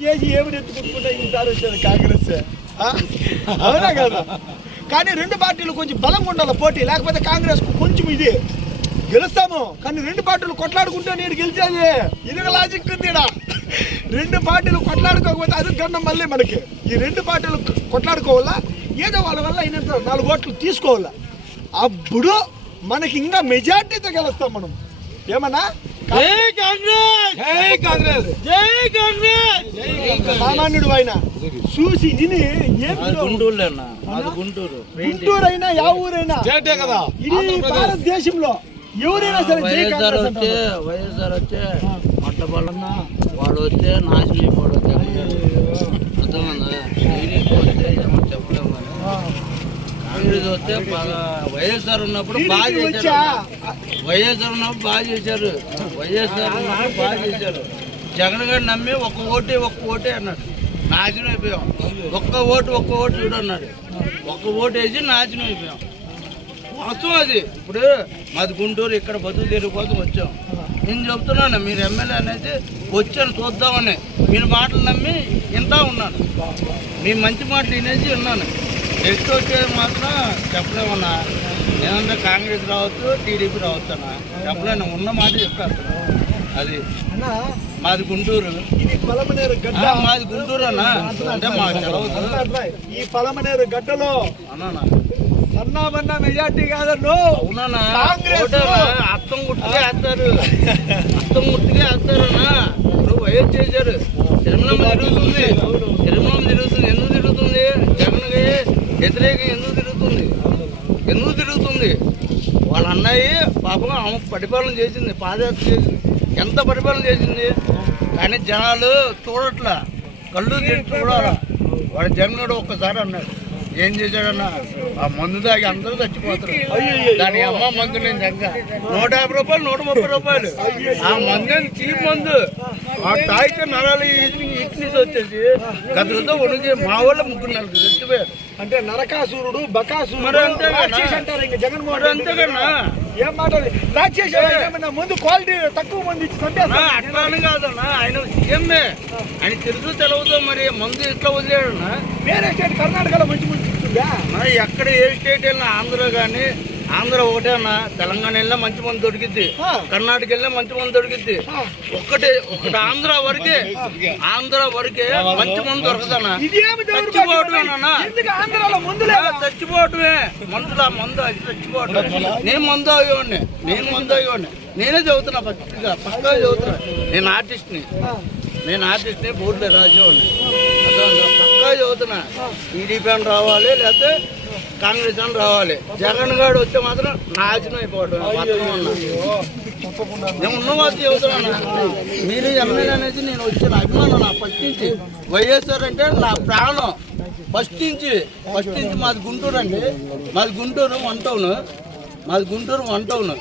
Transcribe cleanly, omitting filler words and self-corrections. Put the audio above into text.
చేసి ఏమి ఎత్తుకుంటుకుంటే ఈసారి వచ్చేది కాంగ్రెస్, అవునా కదా? కానీ రెండు పార్టీలు కొంచెం బలంగా ఉండాలి పోటీ, లేకపోతే కాంగ్రెస్ కొంచెం ఇది గెలుస్తాము. కానీ రెండు పార్టీలు కొట్లాడుకుంటే నేను గెలిచేది, ఇది లాజిక్ ఉంది. రెండు పార్టీలు కొట్లాడుకోకపోతే అది గండం మళ్ళీ మనకి. ఈ రెండు పార్టీలు కొట్లాడుకోవాలా, ఏదో వాళ్ళ వల్ల అయినంత 4 ఓట్లు తీసుకోవాలా, అప్పుడు మనకి ఇంకా మెజార్టీతో గెలుస్తాం మనం. ఏమన్నా సామాన్యుడు అయినా చూసి ఇది గుంటూరు అయినా యా ఊరైనా ఇది భారతదేశంలో ఎవరైనా సరే వైఎస్ఆర్ వచ్చే మంటపాలన్నా వాడు వచ్చే నాశనం అయిపోవడం అర్థమైందా? చెప్పలేము. కాంగ్రెస్ వస్తే బాగా వైఎస్ఆర్ ఉన్నప్పుడు బాగా చేశారు, వైఎస్ఆర్ ఉన్నప్పుడు బాగా చేశారు, వైఎస్ఆర్ ఉన్నప్పుడు బాగా చేశారు. జగన్ గారు నమ్మి ఒక్క ఓటే అన్నాడు, నాశనం అయిపోయాం. ఒక్క ఓటు చూడన్నాడు, ఒక్క ఓటు వేసి నాశనం అయిపోయాం. వాస్తవం అది. ఇప్పుడు మాది గుంటూరు, ఇక్కడ బతుకు తెరుగు కోసం వచ్చాం. నేను చెప్తున్నాను, మీరు ఎమ్మెల్యే అనేది వచ్చాను చూద్దామని, మీరు మాటలు నమ్మి వింటా ఉన్నాను, మీ మంచి మాటలు వినేసి విన్నాను. నెక్స్ట్ వచ్చేది మాత్రం చెప్పలేమన్నా. ఏమంటే కాంగ్రెస్ రావచ్చు, టీడీపీ రావచ్చు అన్న, చెప్పలేను. ఉన్న మాట చెప్తాను. అది మాది గుంటూరు, మాది గుంటూరు అన్న. అంటే మాకు తెలవదు. ఈ పలమనేరు గడ్డలో సన్నామన్నా మెజార్టీ కాదన్ను. అర్థం గుర్తుగా వేస్తారు, అర్థం గుర్తుగా వేస్తారన్నా. ఇప్పుడు వైఎస్ చేశారు, తిరుమల తిరుగుతుంది. ఎందుకు తిరుగుతుంది? జగన్ వ్యతిరేకం ఎందుకు తిరుగుతుంది? వాళ్ళ అన్నయ్య పాపం ఆమె పరిపాలన చేసింది, పాదయాత్ర చేసింది, ఎంత పరిపాలన చేసింది. కానీ జనాలు చూడట్లా, కళ్ళు తెరిచి చూడాలా. వాడు జగన్ ఒక్కసారి అన్నాడు, ఏం చేశాడన్నా, ఆ మందు తాగి అందరూ చచ్చిపోతారు. దాని అమ్మ మందు నేను దగ్గర 150 రూపాయలు, 130 రూపాయలు. ఆ మందు చీప్ మందు, ఆ తాగితే నరాలు ఇక్నీస్ వచ్చేసి గదులతో ఉనికి మా వాళ్ళు 3-4 చచ్చిపోయారు. అంటే నరకాసురుడు, బకాసురుడు మరి అంతేగానా? జగన్మోహన్ అంతేగానా? ఏం మాట ముందు క్వాలిటీ తక్కువ మంది అట్లానే కాదన్నా. ఆయన సీఎంఏ, ఆయన తెలుసు తెలవదు. మరి మందు ఇట్లా వదిలేడన్నా. వేరే స్టేట్ కర్ణాటకలో మంచి ఎక్కడ ఏ స్టేట్ వెళ్ళినా, ఆంధ్ర కానీ, ఆంధ్ర ఒకటే అన్న. తెలంగాణ వెళ్ళినా మంచి మంది దొరికిద్ది, కర్ణాటక వెళ్ళినా మంచి మంది దొరికిద్ది. ఒకటి ఆంధ్ర వరకే మంచి మంది దొరకదన్నా. చచ్చిపోవటమేనా? చచ్చిపోవటమే మందులా, మందు అది చచ్చిపోవటం. నేను మందు ఆగేవాడిని, నేనే చదువుతున్నా, పక్కా చదువుతున్నా. నేను ఆర్టిస్ట్ని బోర్డులో రాసేవాడిని, పక్కా చదువుతున్నా. టీడీపీ అని రావాలి, లేకపోతే కాంగ్రెస్ అని రావాలి. జగన్ గారు వస్తే మాత్రం నాశనం అయిపోవడం. నేను ఉన్నవాళ్ళు చెబుతున్నా. మీరు ఎమ్మెల్యే అనేది నేను వచ్చిన అభిమానం నా ఫస్ట్ నుంచి. వైఎస్ఆర్ అంటే నా ప్రాణం ఫస్ట్ నుంచి. మాది గుంటూరు అండి, మాది గుంటూరు వన్ టౌన్.